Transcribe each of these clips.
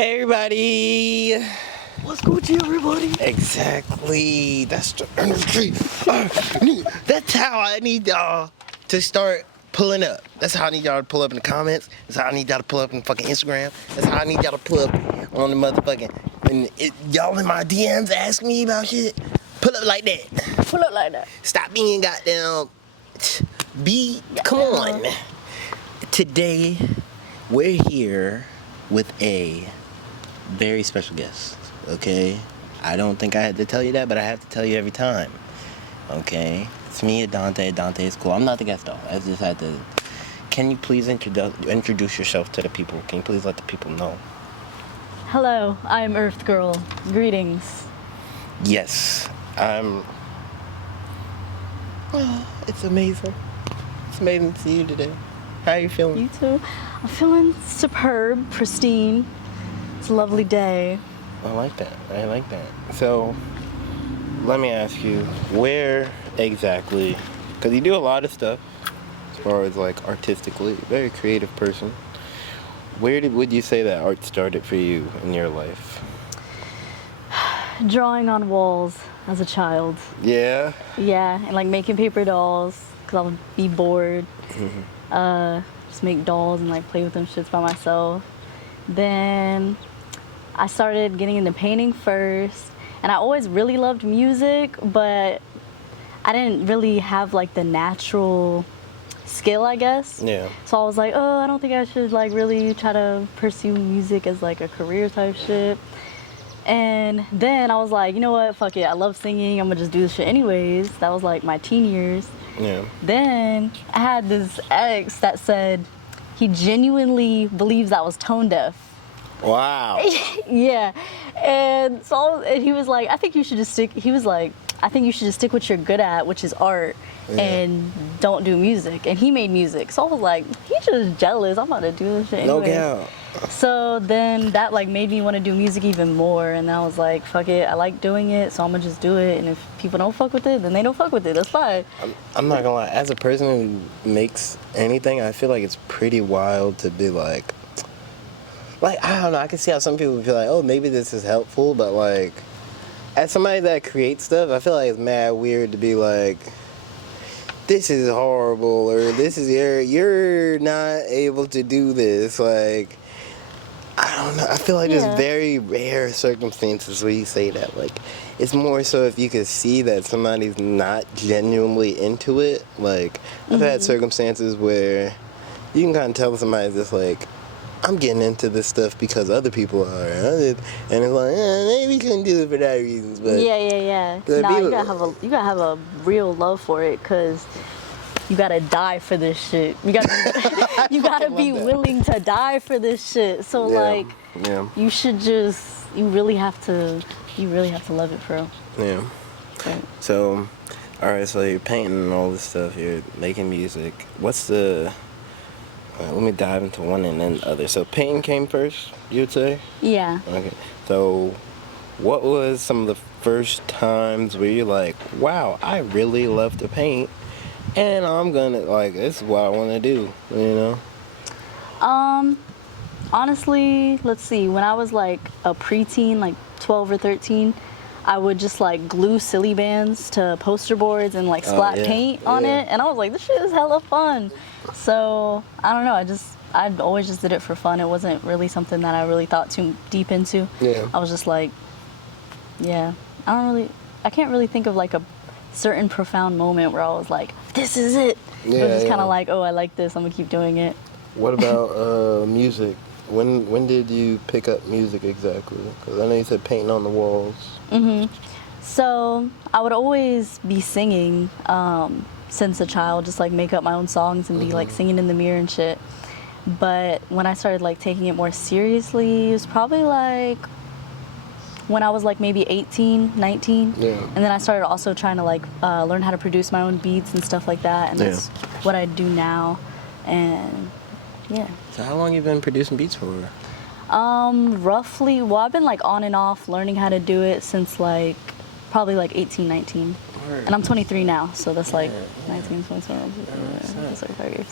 Hey everybody! What's good to everybody? Exactly. That's the energy. That's how I need y'all to start pulling up. That's how I need y'all to pull up in the comments. That's how I need y'all to pull up in fucking Instagram. That's how I need y'all to pull up on the motherfucking. And y'all in my DMs ask me about shit. Pull up like that. Pull up like that. Stop being goddamn. Come on. Today, we're here with a very special guest, okay? I don't think I had to tell you that, but I have to tell you every time, okay? It's me, Dante. Dante is cool. I'm not the guest, though. I just had to... Can you please introduce yourself to the people? Can you please let the people know? Hello, I'm Earfgirl. Greetings. Yes, I'm... Oh, it's amazing. It's amazing to see you today. How are you feeling? You too. I'm feeling superb, pristine. It's a lovely day. I like that. I like that. So, let me ask you, where exactly, because you do a lot of stuff as far as like artistically, very creative person. Where would you say that art started for you in your life? Drawing on walls as a child. Yeah? Yeah, and like making paper dolls, because I would be bored. Just make dolls and like play with them shits by myself. Then I started getting into painting first, and I always really loved music, but I didn't really have like the natural skill, I guess. Yeah. So I was like, oh, I don't think I should like really try to pursue music as like a career type shit. And then I was like, you know what, fuck it, I love singing, I'm gonna just do this shit anyways. That was like my teen years. Yeah. Then I had this ex that said he genuinely believes I was tone deaf. Wow. Yeah. And so and he was like, I think you should just stick with what you're good at, which is art, and don't do music. And he made music. So I was like, he's just jealous. I'm about to do this shit anyway. No doubt. So then that like made me want to do music even more, and I was like, fuck it, I like doing it, so I'm gonna just do it, and if people don't fuck with it, then they don't fuck with it, that's fine. I'm not gonna lie, as a person who makes anything, I feel like it's pretty wild to be like, I don't know, I can see how some people feel like, oh, maybe this is helpful, but like, as somebody that creates stuff, I feel like it's mad weird to be like, this is horrible, or this is, you're not able to do this, like, I don't know, I feel like there's very rare circumstances where you say that, like, it's more so if you could see that somebody's not genuinely into it, like, I've had circumstances where you can kind of tell somebody's just like, I'm getting into this stuff because other people are, and it's like, maybe you couldn't do it for that reasons, but... Yeah. No, you gotta have a real love for it, because you gotta die for this shit. You gotta be willing to die for this shit. So like, you really have to love it, for real. Yeah. Right. So, all right. So you're painting and all this stuff. You're making music. What's the? Let me dive into one and then the other. So painting came first, you'd say? Yeah. Okay. So, what was some of the first times where you're like, wow, I really love to paint, and I'm gonna, like, this is what I want to do, you know? Honestly, let's see, when I was like a preteen, like 12 or 13, I would just like glue silly bands to poster boards and like splat paint on it, and I was like, this shit is hella fun. So, I don't know, I always just did it for fun. It wasn't really something that I really thought too deep into. Yeah. I was just like, I can't really think of like a certain profound moment where I was like, this is it. It was just kind of like, oh, I like this, I'm gonna keep doing it. What about music? When did you pick up music exactly? Because I know you said painting on the walls. So I would always be singing since a child, just like make up my own songs and be like singing in the mirror and shit. But when I started like taking it more seriously, it was probably like when I was like maybe 18, 19. Yeah. And then I started also trying to like learn how to produce my own beats and stuff like that. And that's what I do now. And yeah. So how long you been producing beats for? Roughly, well, I've been like on and off learning how to do it since like probably like 18, 19. And I'm 23 now, so that's like 19, 20, that's like 5 years.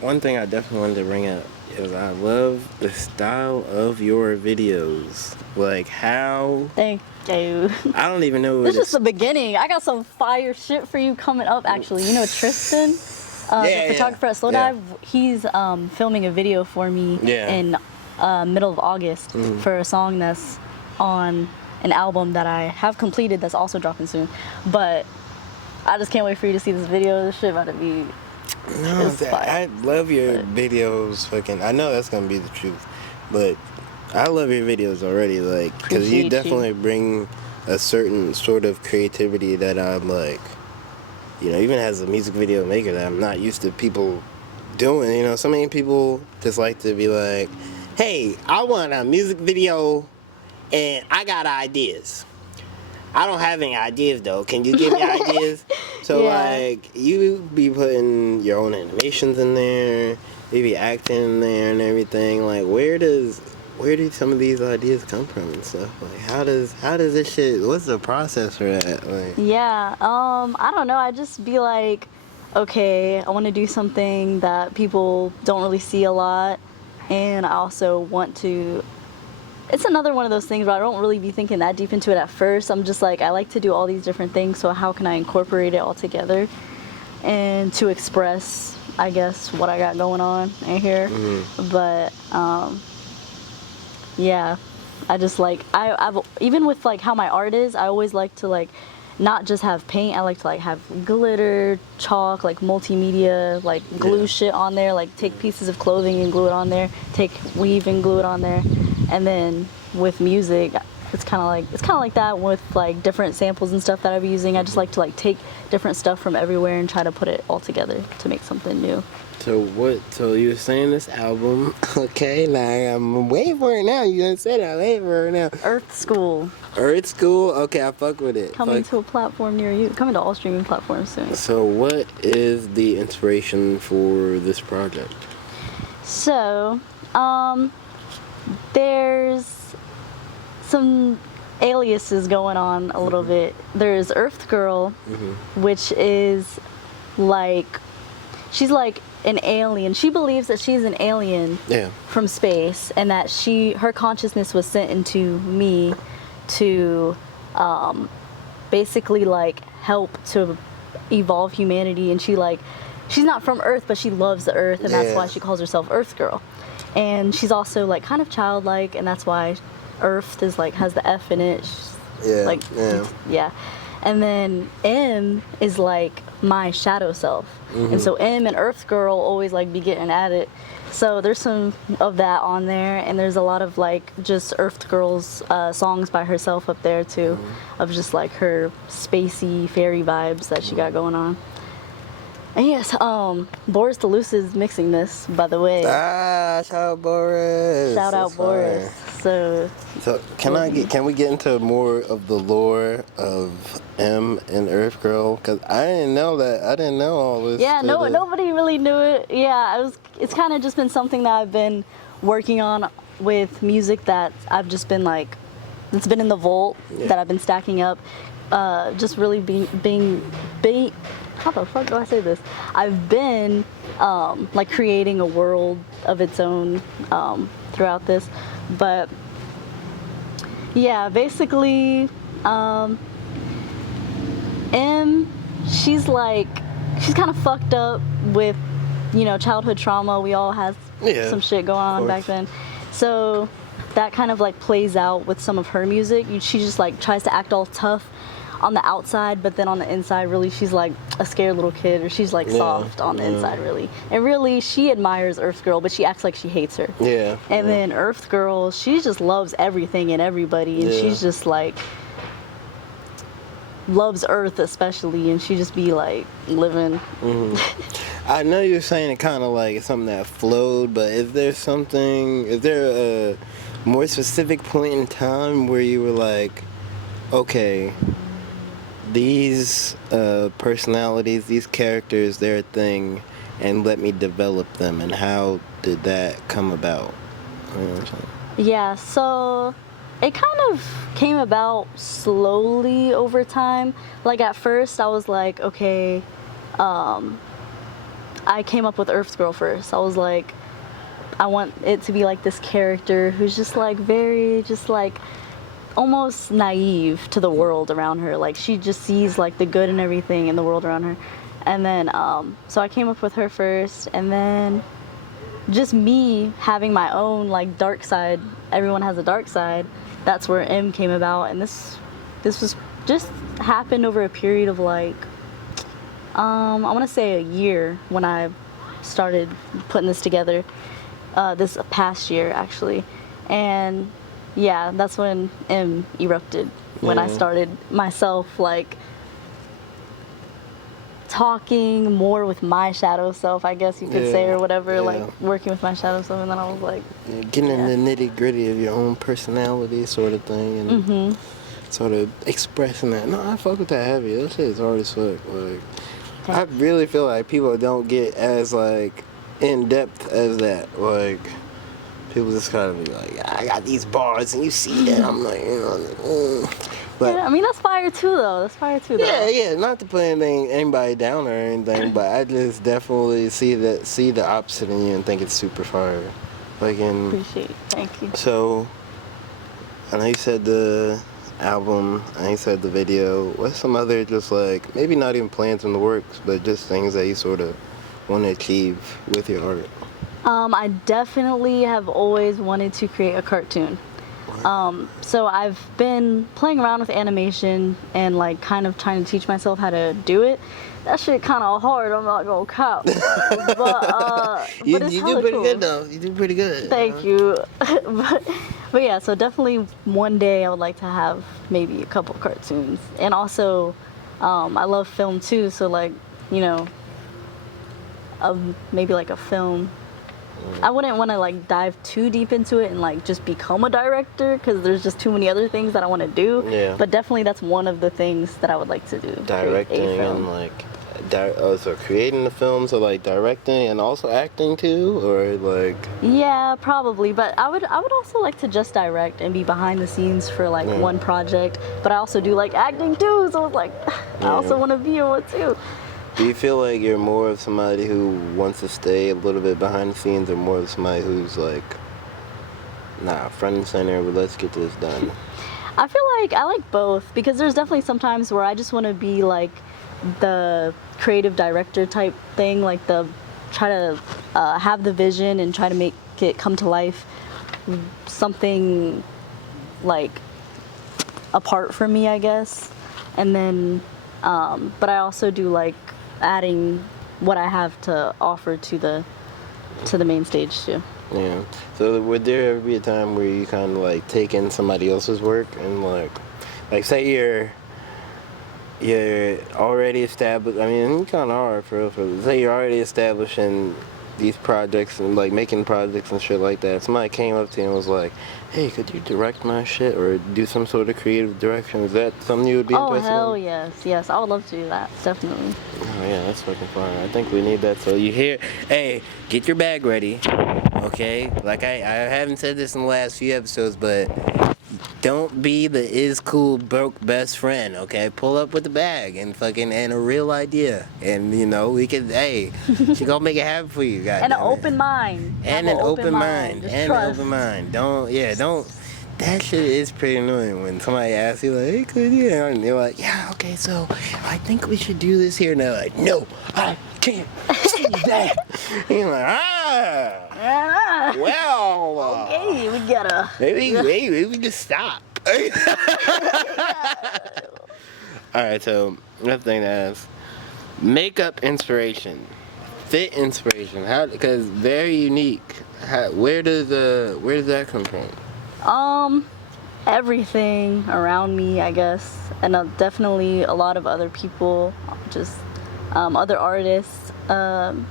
one thing I definitely wanted to bring up is I love the style of your videos. Like how. Thank you. I don't even know. This is just the beginning. I got some fire shit for you coming up. Actually, you know Tristan, the photographer at Slow Dive. He's filming a video for me in middle of August for a song that's on an album that I have completed that's also dropping soon. But I just can't wait for you to see this video. This shit about to be. No, I love your videos. Fucking, I know that's gonna be the truth, but I love your videos already. Like, because you definitely bring a certain sort of creativity that I'm like, you know, even as a music video maker, that I'm not used to people doing. You know, so many people just like to be like, "Hey, I want a music video, and I got ideas." I don't have any ideas though. Can you give me ideas? So like, you be putting your own animations in there, you be acting in there and everything. Like, where do some of these ideas come from and stuff? Like, how does this shit? What's the process for that? Like, I don't know. I just be like, okay, I want to do something that people don't really see a lot, and I also want to. It's another one of those things where I don't really be thinking that deep into it at first. I'm just like, I like to do all these different things, so how can I incorporate it all together and to express, I guess, what I got going on in here. But I just like, I've even with like how my art is, I always like to like not just have paint. I like to like have glitter, chalk, like multimedia, like glue shit on there, like take pieces of clothing and glue it on there, take weave and glue it on there. And then with music, it's kind of like that with like different samples and stuff that I've been using. I just like to like take different stuff from everywhere and try to put it all together to make something new. So you were saying this album, okay, now I'm waiting for it now. You done said I'm waiting for it now. Earth School. Earth School? Okay, I fuck with it. Coming to a platform near you. Coming to all streaming platforms soon. So what is the inspiration for this project? So, there's some aliases going on a little bit. There's Earfgirl, which is like, she's like an alien. She believes that she's an alien from space, and that her consciousness was sent into me to basically like help to evolve humanity. And she's not from Earth, but she loves the Earth, and that's why she calls herself Earthgirl. And she's also like kind of childlike, and that's why Earth is like has the F in it. And then M is like my shadow self. And so M and Earthgirl always like be getting at it. So there's some of that on there, and there's a lot of like just Earthgirl's songs by herself up there too, of just like her spacey fairy vibes that she got going on. And yes, Boris the Loose is mixing this, by the way. Shout out Boris. Shout out Boris. So can we get into more of the lore of M and Earthgirl? Because I didn't know that. I didn't know all this. Yeah, nobody really knew it. Yeah, it's kind of just been something that I've been working on with music that I've just been like, it's been in the vault that I've been stacking up. Just really being how the fuck do I say this? I've been like creating a world of its own throughout this, but yeah, basically M, she's kind of fucked up with, you know, childhood trauma. We all had some shit going on back then, so that kind of like plays out with some of her music. She just like tries to act all tough on the outside, but then on the inside, really, she's like a scared little kid, or she's like soft on the inside, really. And really, she admires Earthgirl, but she acts like she hates her. And then Earthgirl, she just loves everything and everybody, and she's just like loves Earth especially, and she just be like living. I know you're saying it kind of like something that flowed, but is there a more specific point in time where you were like, okay, these personalities, these characters, they're a thing, and let me develop them? And how did that come about? You know what I'm saying? Yeah, so it kind of came about slowly over time. Like at first I was like, okay, I came up with Earfgirl first. I was like, I want it to be like this character who's just like very, just like almost naive to the world around her. Like she just sees like the good and everything in the world around her. And then, so I came up with her first, and then just me having my own like dark side. Everyone has a dark side. That's where M came about, and this was just happened over a period of like, I want to say a year when I started putting this together. This past year actually, and yeah, that's when M erupted. When I started myself like talking more with my shadow self, I guess you could say, or whatever, like working with my shadow self, and then I was like, getting in the nitty gritty of your own personality, sort of thing, and sort of expressing that. No, I fuck with that heavy. That shit is hard as fuck. Like, I really feel like people don't get as like in depth as that. Like, people just kind of be like, I got these bars, and you see that. I'm like, you know. But, yeah, I mean, that's fire too, though. That's fire too, though. Yeah. Not to put anybody down or anything, but I just definitely see the opposite in you and think it's super fire. Like, Appreciate it. Thank you. So, I know you said the album, I know you said the video. What's some other just like, maybe not even plans in the works, but just things that you sort of want to achieve with your art? I definitely have always wanted to create a cartoon. So I've been playing around with animation and like kind of trying to teach myself how to do it. That shit kind of hard, I'm not gonna cap. But you it's do pretty cool. good though. You do pretty good. Thank you. but yeah, so definitely one day I would like to have maybe a couple cartoons. And also, I love film too, so like, you know, maybe like a film. I wouldn't want to like dive too deep into it and like just become a director, because there's just too many other things that I want to do. Yeah. But definitely that's one of the things that I would like to do. Directing and like, so creating the films, or like directing and also acting too, or like. Yeah, probably. But I would also like to just direct and be behind the scenes for like one project. But I also do like acting too, so it's like I also want to be in one too. Do you feel like you're more of somebody who wants to stay a little bit behind the scenes, or more of somebody who's like, nah, front and center, but let's get this done? I feel like I like both, because there's definitely some times where I just want to be like the creative director type thing, like try to have the vision and try to make it come to life, something like apart from me, I guess. And then, but I also do like adding what I have to offer to the main stage too. Yeah. So would there ever be a time where you kind of like take in somebody else's work and like say you're already established? I mean, you kind of are for real. Say you're already established in these projects and like making projects and shit like that. Somebody came up to you and was like, "Hey, could you direct my shit or do some sort of creative direction?" Is that something you would be interested in? Oh hell yes, I would love to do that, definitely. Oh yeah, that's fucking fun. I think we need that. So you hear, hey, get your bag ready, okay? Like I haven't said this in the last few episodes, but don't be the is cool broke best friend, okay? Pull up with the bag and a real idea, and you know we could, hey, she gonna make it happen for you, guys. And an open mind. And an open mind. And an open mind. Don't. That shit is pretty annoying when somebody asks you like, "Hey, could you?" And you're like, "Yeah, okay, so I think we should do this here." And they're like, "No, I can't do that." And you're like, well, okay, we gotta. Maybe we just stop. All right, so another thing to ask: makeup inspiration, fit inspiration. How? Because very unique. Where does that come from? Everything around me, I guess, and definitely a lot of other people, just other artists, and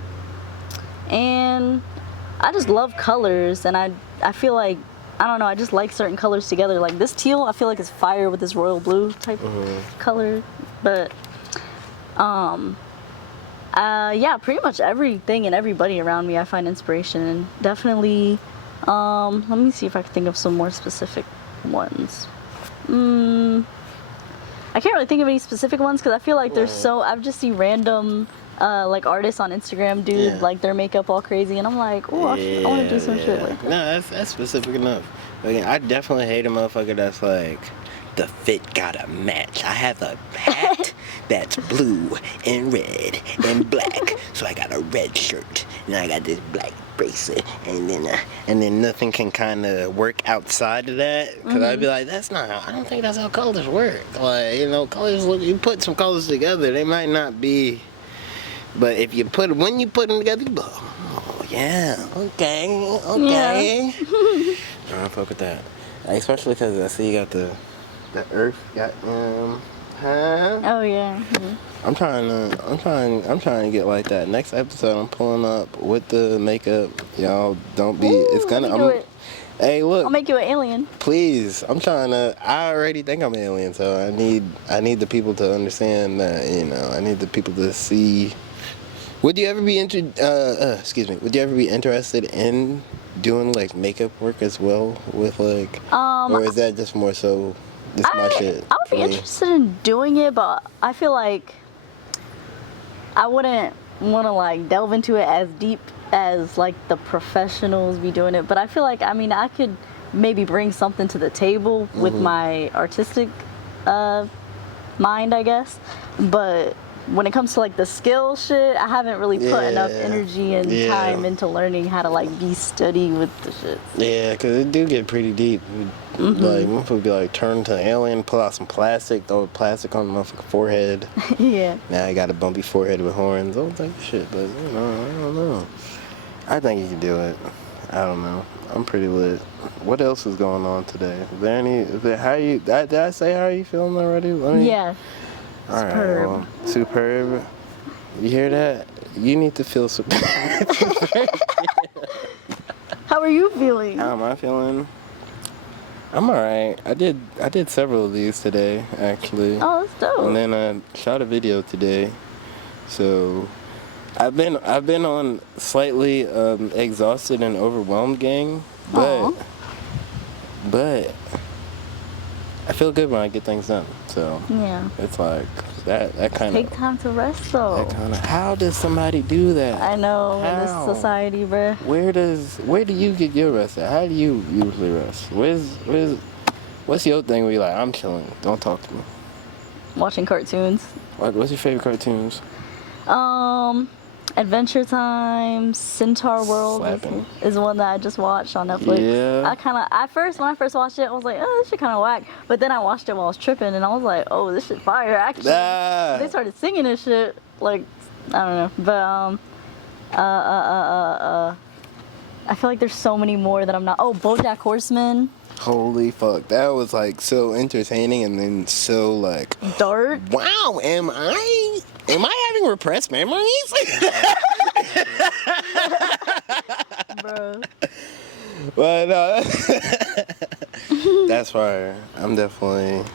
I just love colors, and I feel like, I don't know, I just like certain colors together. Like this teal, I feel like it's fire with this royal blue type color, but yeah, pretty much everything and everybody around me I find inspiration in. Definitely. Let me see if I can think of some more specific ones. I can't really think of any specific ones because I feel like there's I've just seen random like artists on Instagram do like their makeup all crazy, and I'm like, oh, I want to do some shit like that. No, that's specific enough. Again, I definitely hate a motherfucker that's like, the fit gotta match. I have a hat that's blue and red and black, so I got a red shirt, and I got this black bracelet, and then nothing can kind of work outside of that, because I'd be like, that's not how, I don't think that's how colors work. Like, you know, colors look, you put some colors together, they might not be, but if you put, when you put them together, you go, oh yeah, okay. I fuck with that, especially because I see you got the Earth got Oh yeah. I'm trying to get like that. Next episode I'm pulling up with the makeup. Y'all don't be. Ooh, it's gonna. do it. Hey, look. I'll make you an alien. Please. I'm trying to. I already think I'm an alien, so I need the people to understand that. You know, I need the people to see. Would you ever be Would you ever be interested in doing like makeup work as well with like, or is that just more so? This my shit. I would be interested in doing it, but I feel like I wouldn't want to like delve into it as deep as like the professionals be doing it. But I feel like, I mean, I could maybe bring something to the table with my artistic mind, I guess. But when it comes to like the skill shit, I haven't really put enough energy and time into learning how to like be steady with the shit. Yeah, because it do get pretty deep. Like, motherfucker be like, turn to an alien, pull out some plastic, throw plastic on the motherfucker's forehead. Yeah. Now you got a bumpy forehead with horns. All type of shit, but you know, I don't know. I think you can do it. I don't know. I'm pretty lit. What else is going on today? Did I say how are you feeling already? Yeah. All right, well, superb. You hear that? You need to feel superb. How are you feeling? How am I feeling? I'm alright. I did several of these today, actually. Oh, that's dope. And then I shot a video today. So I've been on slightly exhausted and overwhelmed, gang. But I feel good when I get things done. So yeah, it's like that kind of take time to rest though. That kind of, how does somebody do that? I know, in this society, bruh. Where do you get your rest at? How do you usually rest? What's your thing where you're like, I'm chilling, don't talk to me? Watching cartoons. What's your favorite cartoons? Adventure Time, Centaur World is one that I just watched on Netflix. Yeah. When I first watched it, I was like, oh, this shit kind of whack. But then I watched it while I was tripping, and I was like, oh, this shit fire, actually. They started singing this shit, like, I don't know. But, I feel like there's so many more that I'm not. Oh, BoJack Horseman. Holy fuck, that was like so entertaining and then so like dark. Wow, am I having repressed memories? Bro. But that's fire. I'm definitely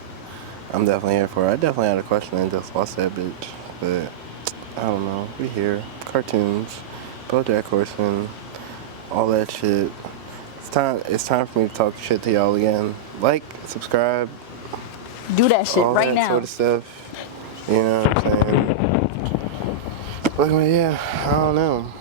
here for it. I definitely had a question and just lost that bitch. But I don't know. We here. Cartoons, BoJack Horseman, all that shit. It's time for me to talk shit to y'all again. Like, subscribe. Do that shit all right that now. Sort of stuff. You know what I'm saying? But yeah, I don't know.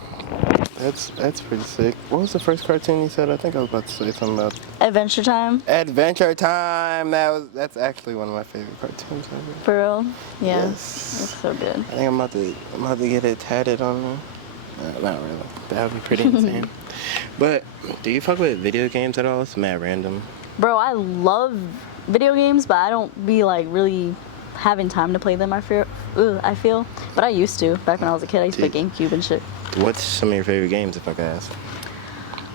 That's pretty sick. What was the first cartoon you said? I think I was about to say something about Adventure Time. Adventure Time. That's actually one of my favorite cartoons ever. For real? Yeah. Yes. It's so good. I think I'm about to get it tatted on me. Not really. That would be pretty insane. But do you fuck with video games at all? It's mad random. Bro, I love video games, but I don't be like really having time to play them. I feel, but I used to. Back when I was a kid, I used to play GameCube and shit. What's some of your favorite games, if I could ask?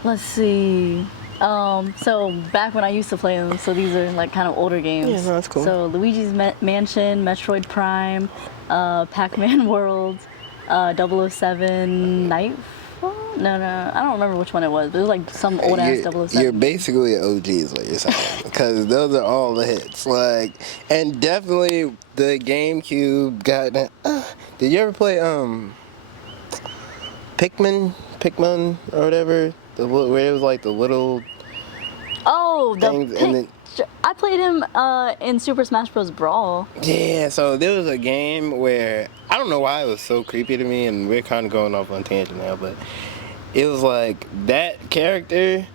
Let's see. So back when I used to play them, so these are like kind of older games. Yeah, no, that's cool. So Luigi's Mansion, Metroid Prime, Pac-Man World, 007 Nightfall. No, I don't remember which one it was, but it was like some old ass 007. You're basically an OG is what you're saying, because those are all the hits. Like, and definitely the GameCube got. Did you ever play Pikmin or whatever? Where it was like the little things, and then I played him in Super Smash Bros. Brawl. Yeah, so there was a game where I don't know why it was so creepy to me, and we're kind of going off on tangent now, but it was like that character.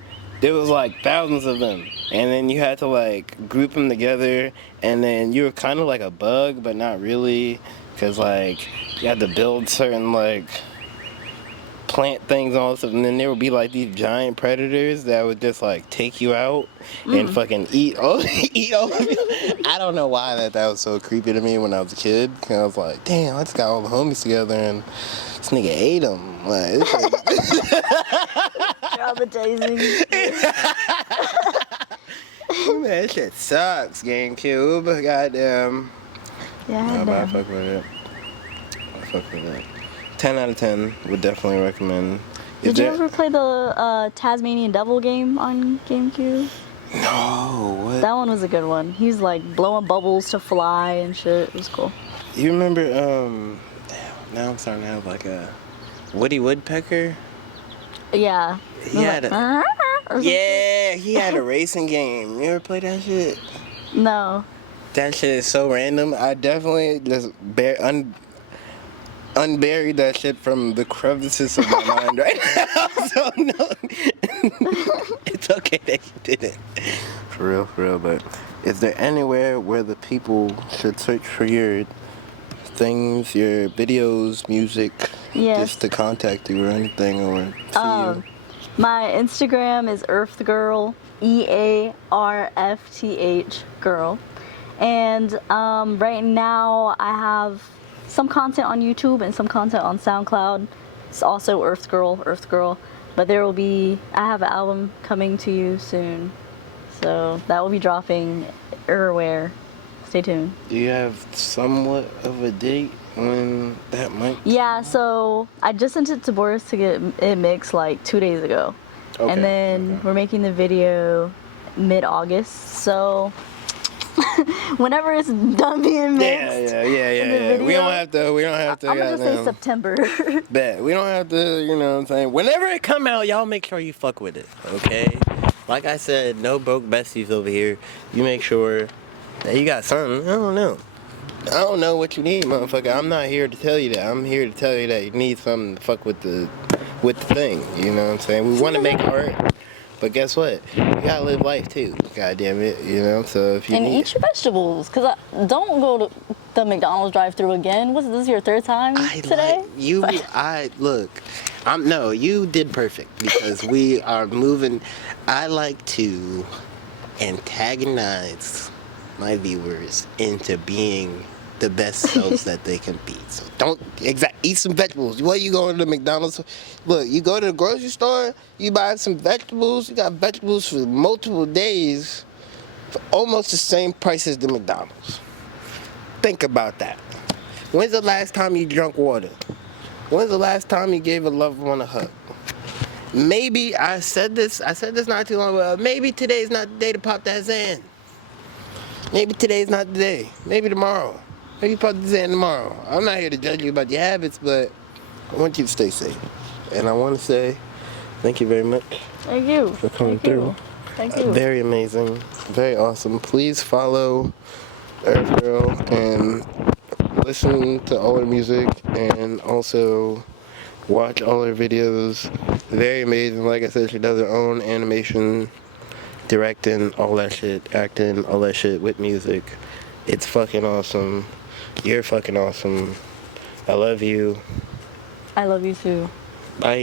There was like thousands of them, and then you had to like group them together, and then you were kind of like a bug, but not really, because like you had to build certain like plant things and all this stuff, and then there would be like these giant predators that would just like take you out and fucking eat all of you. I don't know why that was so creepy to me when I was a kid. I was like, damn, I just got all the homies together and this nigga ate them. Like, it's like Traumatizing. man, that shit sucks, GameCube. Goddamn. Yeah, No, but I fuck with it. I fuck with it. 10 out of 10 would definitely recommend. Did you ever play the Tasmanian Devil game on GameCube? No, what? That one was a good one. He's like blowing bubbles to fly and shit. It was cool. You remember, damn, now I'm starting to have like a Woodpecker? Yeah. He had he had a racing game. You ever play that shit? No. That shit is so random. I definitely just unburied that shit from the crevices of my mind right now. So no, it's okay that you didn't. For real. But is there anywhere where the people should search for your things, your videos, music, just to contact you or anything, or see you? My Instagram is Earfgirl, EARFTH girl, and right now I have some content on YouTube and some content on SoundCloud. It's also Earfgirl. But I have an album coming to you soon. So that will be dropping everywhere. Stay tuned. Do you have somewhat of a date when that might? Yeah, so I just sent it to Boris to get it mixed like 2 days ago. Okay, and then we're making the video mid-August. So whenever it's done being mixed. Yeah. We don't have to. I'm gonna just say September. Bet. We don't have to, you know what I'm saying? Whenever it come out, y'all make sure you fuck with it, okay? Like I said, no broke besties over here. You make sure that you got something. I don't know what you need, motherfucker. I'm not here to tell you that. I'm here to tell you that you need something to fuck with the thing. You know what I'm saying? We want to make art. But guess what? You gotta live life too. God damn it, you know. So if you eat your vegetables, cause don't go to the McDonald's drive-thru again. Was this your third time today? You did perfect because we are moving. I like to antagonize my viewers into being the best selves that they can be. So eat some vegetables. What you going to the McDonald's? Look, you go to the grocery store, you buy some vegetables. You got vegetables for multiple days for almost the same price as the McDonald's. Think about that. When's the last time you drank water? When's the last time you gave a loved one a hug? Maybe I said this not too long ago. Maybe today's not the day to pop that Zan. Maybe today's not the day. Maybe tomorrow. Maybe pop the Zan tomorrow. I'm not here to judge you about your habits, but I want you to stay safe. And I want to say thank you very much. Thank you. For coming through. Thank you. Very amazing. Very awesome. Please follow Earfgirl and listen to all her music and also watch all her videos. Very amazing. Like I said, she does her own animation, directing, all that shit, acting, all that shit with music. It's fucking awesome. You're fucking awesome. I love you. I love you too. Bye.